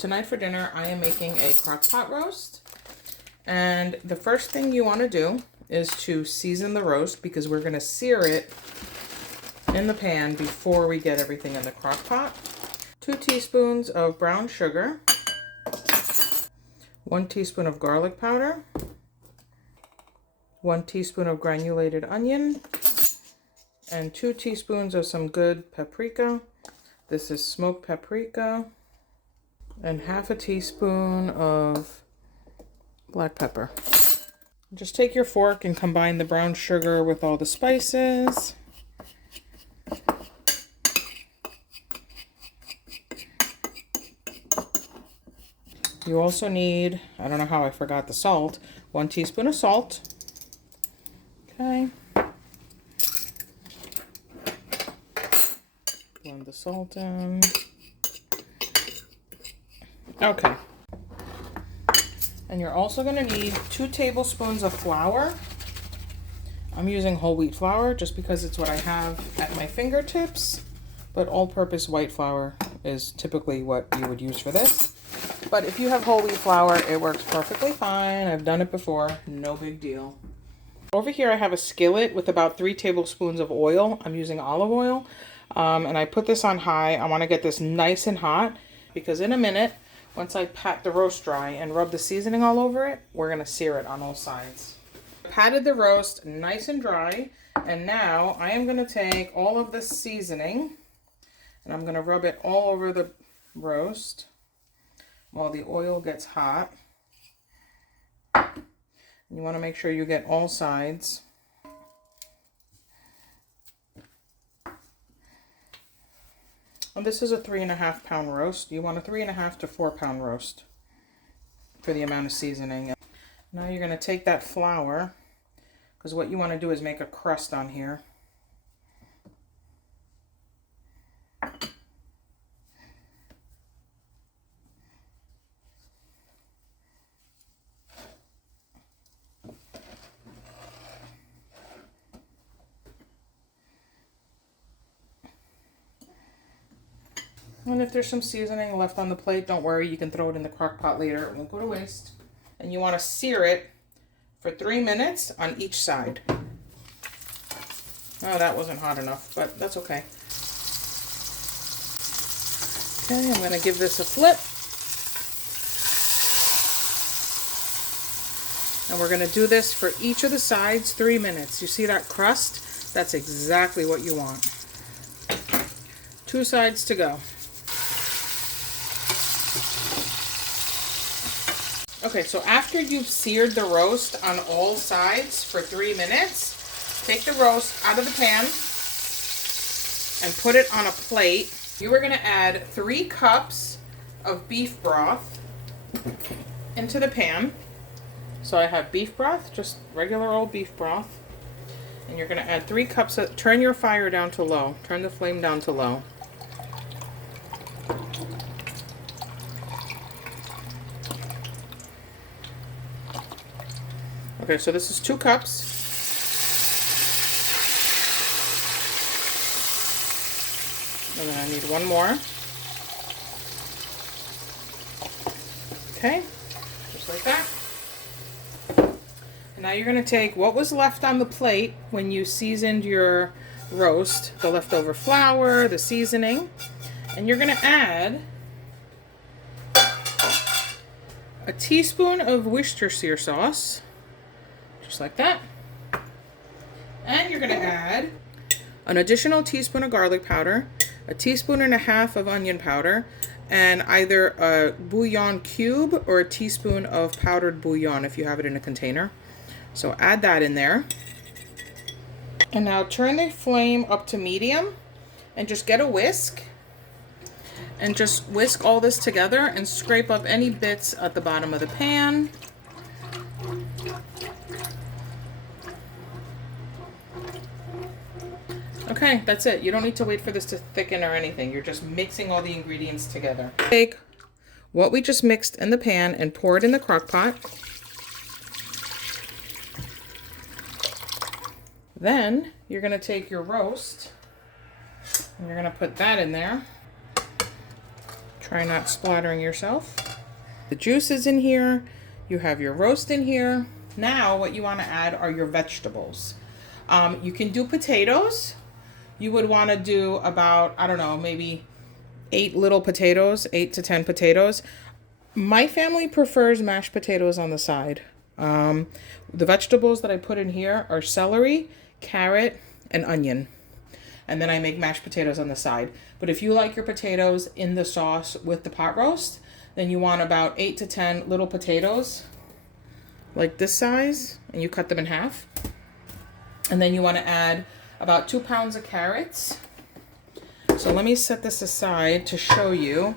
Tonight for dinner, I am making a crock pot roast. And the first thing you want to do is to season the roast because we're going to sear it in the pan before we get everything in the crock pot. 2 teaspoons of brown sugar, 1 teaspoon of garlic powder, 1 teaspoon of granulated onion, and 2 teaspoons of some good paprika. This is smoked paprika, and half a teaspoon of black pepper. Just take your fork and combine the brown sugar with all the spices. You also need, I don't know how I forgot the salt, 1 teaspoon of salt. Okay. Blend the salt in. Okay. And you're also going to need 2 tablespoons of flour. I'm using whole wheat flour just because it's what I have at my fingertips, but all-purpose white flour is typically what you would use for this. But if you have whole wheat flour, it works perfectly fine. I've done it before, no big deal. Over here I have a skillet with about 3 tablespoons of oil. I'm using olive oil, and I put this on high. I want to get this nice and hot because in a minute, once I pat the roast dry and rub the seasoning all over it, we're going to sear it on all sides. Patted the roast nice and dry, and now I am going to take all of the seasoning and I'm going to rub it all over the roast while the oil gets hot. You want to make sure you get all sides. And this is a 3.5 pound roast. You want a 3.5 to 4 pound roast for the amount of seasoning. Now you're going to take that flour, because what you want to do is make a crust on here. And if there's some seasoning left on the plate, don't worry, you can throw it in the crock pot later. It won't go to waste. And you want to sear it for 3 minutes on each side. Oh, that wasn't hot enough, but that's okay. Okay, I'm going to give this a flip. And we're going to do this for each of the sides 3 minutes. You see that crust? That's exactly what you want. 2 sides to go. Okay, so after you've seared the roast on all sides for 3 minutes, take the roast out of the pan and put it on a plate. You are going to add 3 cups of beef broth into the pan. So I have beef broth, just regular old beef broth. And you're going to add 3 cups of, turn your fire down to low. Turn the flame down to low. Okay, so this is 2 cups. And then I need 1 more. Okay, just like that. And now you're going to take what was left on the plate when you seasoned your roast, the leftover flour, the seasoning, and you're going to add a teaspoon of Worcestershire sauce. Just like that. And you're going to add an additional teaspoon of garlic powder, a teaspoon and a half of onion powder, and either a bouillon cube or a teaspoon of powdered bouillon if you have it in a container. So add that in there. And now turn the flame up to medium and just get a whisk. And just whisk all this together and scrape up any bits at the bottom of the pan. Okay, that's it. You don't need to wait for this to thicken or anything. You're just mixing all the ingredients together. Take what we just mixed in the pan and pour it in the crock pot. Then you're going to take your roast and you're going to put that in there. Try not splattering yourself. The juice is in here. You have your roast in here. Now what you want to add are your vegetables. You can do potatoes. You would want to do about, I don't know, maybe 8 little potatoes, 8 to 10 potatoes. My family prefers mashed potatoes on the side. The vegetables that I put in here are celery, carrot, and onion. And then I make mashed potatoes on the side. But if you like your potatoes in the sauce with the pot roast, then you want about 8 to 10 little potatoes, like this size, and you cut them in half. And then you want to add about 2 pounds of carrots. So let me set this aside to show you.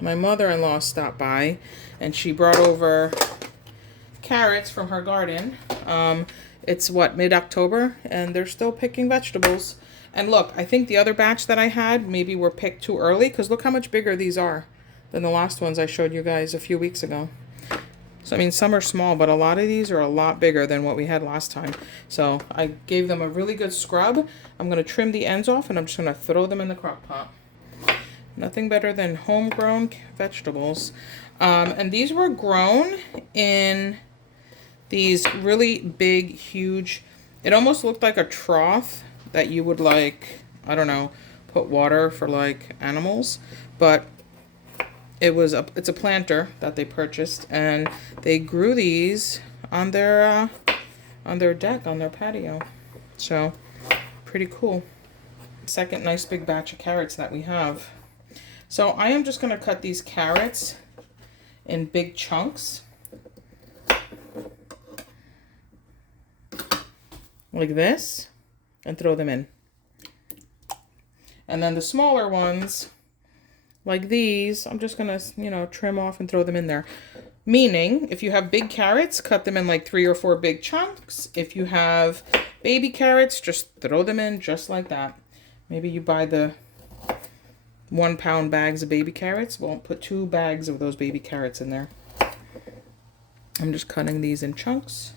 My mother-in-law stopped by and she brought over carrots from her garden. It's what, mid-October, and they're still picking vegetables. And look, I think the other batch that I had maybe were picked too early, because look how much bigger these are than the last ones I showed you guys a few weeks ago. So, I mean, some are small, but a lot of these are a lot bigger than what we had last time. So I gave them a really good scrub. I'm going to trim the ends off, and I'm just going to throw them in the crock pot. Nothing better than homegrown vegetables. And these were grown in these really big, huge, it almost looked like a trough that you would, like, I don't know, put water for like animals, but it's a planter that they purchased, and they grew these on their deck, on their patio. So pretty cool. Second nice big batch of carrots that we have. So I am just going to cut these carrots in big chunks, like this, and throw them in. And then the smaller ones, like these, I'm just gonna, trim off and throw them in there. Meaning, if you have big carrots, cut them in like 3 or 4 big chunks. If you have baby carrots, just throw them in just like that. Maybe you buy the 1 pound bags of baby carrots. Well, put 2 bags of those baby carrots in there. I'm just cutting these in chunks.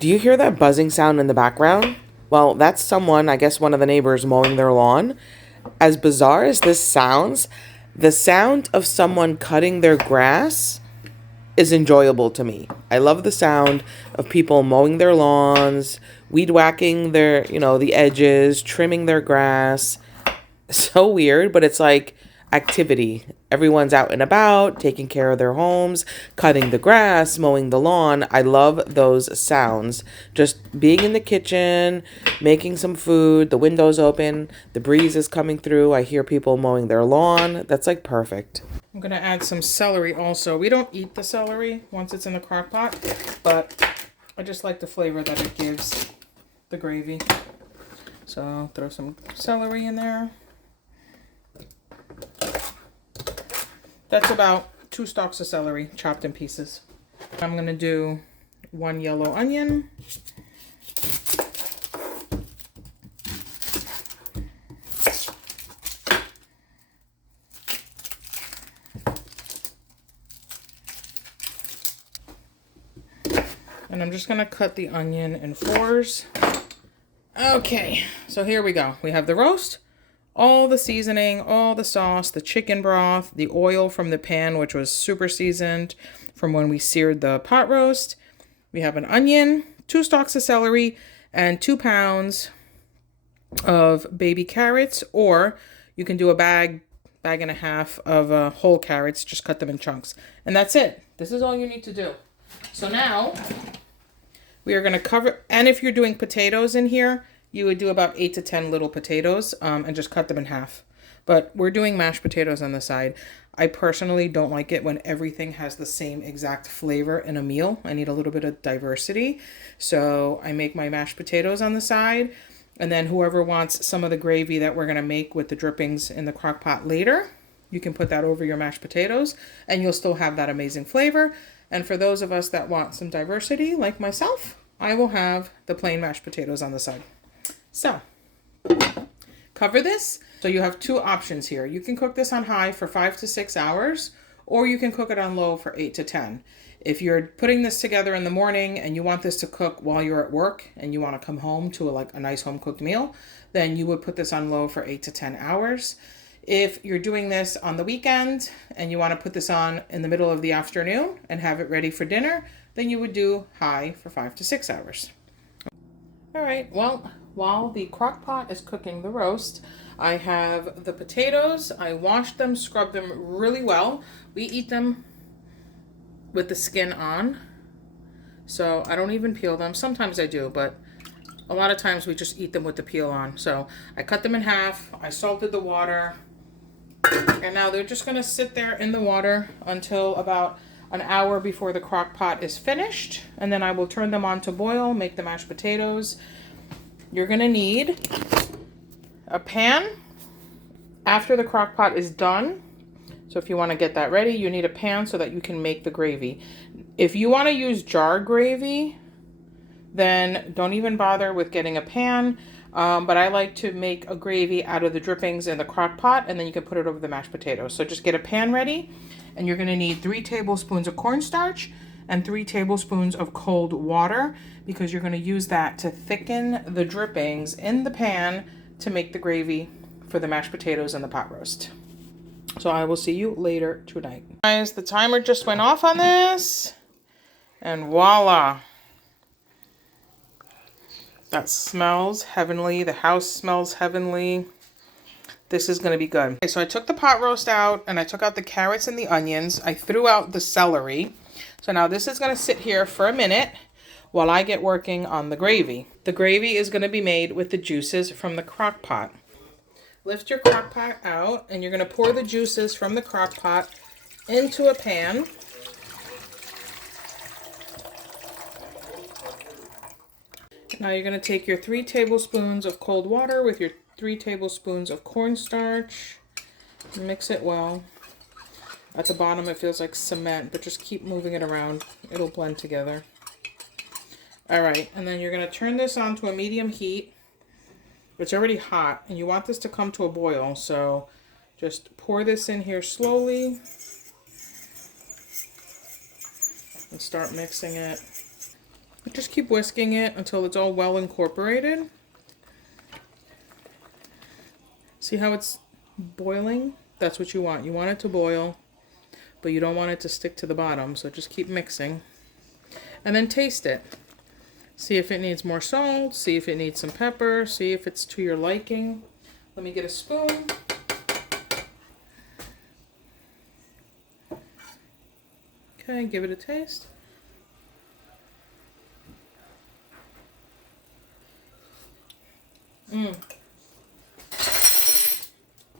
Do you hear that buzzing sound in the background? Well, that's someone, I guess one of the neighbors, mowing their lawn. As bizarre as this sounds, the sound of someone cutting their grass is enjoyable to me. I love the sound of people mowing their lawns, weed whacking their, the edges, trimming their grass. So weird, but it's like activity. Everyone's out and about, taking care of their homes, cutting the grass, mowing the lawn. I love those sounds. Just being in the kitchen, making some food, the window's open, the breeze is coming through. I hear people mowing their lawn. That's like perfect. I'm going to add some celery also. We don't eat the celery once it's in the crock pot, but I just like the flavor that it gives the gravy. So I'll throw some celery in there. That's about 2 stalks of celery chopped in pieces. I'm going to do 1 yellow onion. And I'm just going to cut the onion in 4s. Okay, so here we go. We have the roast, all the seasoning, all the sauce, the chicken broth, the oil from the pan, which was super seasoned from when we seared the pot roast. We have an onion, 2 stalks of celery, and 2 pounds of baby carrots, or you can do a bag and a half of whole carrots, just cut them in chunks. And that's it. This is all you need to do. So now we are going to cover, and if you're doing potatoes in here, you would do about 8 to 10 little potatoes and just cut them in half. But we're doing mashed potatoes on the side. I personally don't like it when everything has the same exact flavor in a meal. I need a little bit of diversity. So I make my mashed potatoes on the side. And then whoever wants some of the gravy that we're going to make with the drippings in the crock pot later, you can put that over your mashed potatoes and you'll still have that amazing flavor. And for those of us that want some diversity, like myself, I will have the plain mashed potatoes on the side. So, cover this. So you have 2 options here. You can cook this on high for 5 to 6 hours, or you can cook it on low for 8 to 10. If you're putting this together in the morning and you want this to cook while you're at work and you want to come home to a nice home cooked meal, then you would put this on low for 8 to 10 hours. If you're doing this on the weekend and you want to put this on in the middle of the afternoon and have it ready for dinner, then you would do high for 5 to 6 hours. All right, well, while the crock pot is cooking the roast, I have the potatoes. I washed them, scrubbed them really well. We eat them with the skin on, so I don't even peel them. Sometimes I do, but a lot of times we just eat them with the peel on. So I cut them in half, I salted the water, and now they're just gonna sit there in the water until about an hour before the crock pot is finished, and then I will turn them on to boil, make the mashed potatoes. You're gonna need a pan after the crock pot is done. So if you want to get that ready, you need a pan so that you can make the gravy. If you want to use jar gravy, then don't even bother with getting a pan. But I like to make a gravy out of the drippings in the crock pot, and then you can put it over the mashed potatoes. So just get a pan ready, and you're going to need 3 tablespoons of cornstarch and 3 tablespoons of cold water, because you're going to use that to thicken the drippings in the pan to make the gravy for the mashed potatoes and the pot roast. So I will see you later tonight. Guys, the timer just went off on this, and voila. That smells heavenly. The house smells heavenly. This is going to be good. Okay, so I took the pot roast out, and I took out the carrots and the onions. I threw out the celery. So now this is going to sit here for a minute while I get working on the gravy. The gravy is going to be made with the juices from the crock pot. Lift your crock pot out, and you're going to pour the juices from the crock pot into a pan. Now you're going to take your 3 tablespoons of cold water with your 3 tablespoons of cornstarch. Mix it well. At the bottom it feels like cement, but just keep moving it around. It'll blend together. Alright, and then you're going to turn this on to a medium heat. It's already hot, and you want this to come to a boil, so just pour this in here slowly and start mixing it. Just keep whisking it until it's all well incorporated. See how it's boiling? That's what you want. You want it to boil, but you don't want it to stick to the bottom, so just keep mixing. And then taste it. See if it needs more salt, see if it needs some pepper, see if it's to your liking. Let me get a spoon. Okay, give it a taste.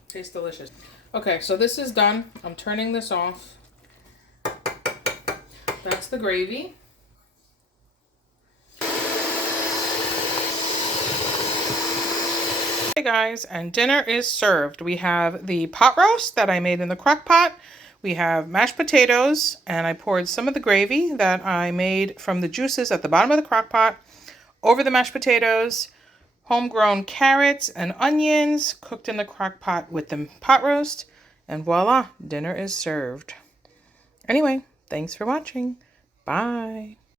Tastes delicious. Okay, so this is done. I'm turning this off. That's the gravy. Hey guys, and dinner is served. We have the pot roast that I made in the crock pot. We have mashed potatoes, and I poured some of the gravy that I made from the juices at the bottom of the crock pot over the mashed potatoes. Homegrown carrots and onions cooked in the crock pot with the pot roast, and voila, dinner is served. Anyway, thanks for watching. Bye.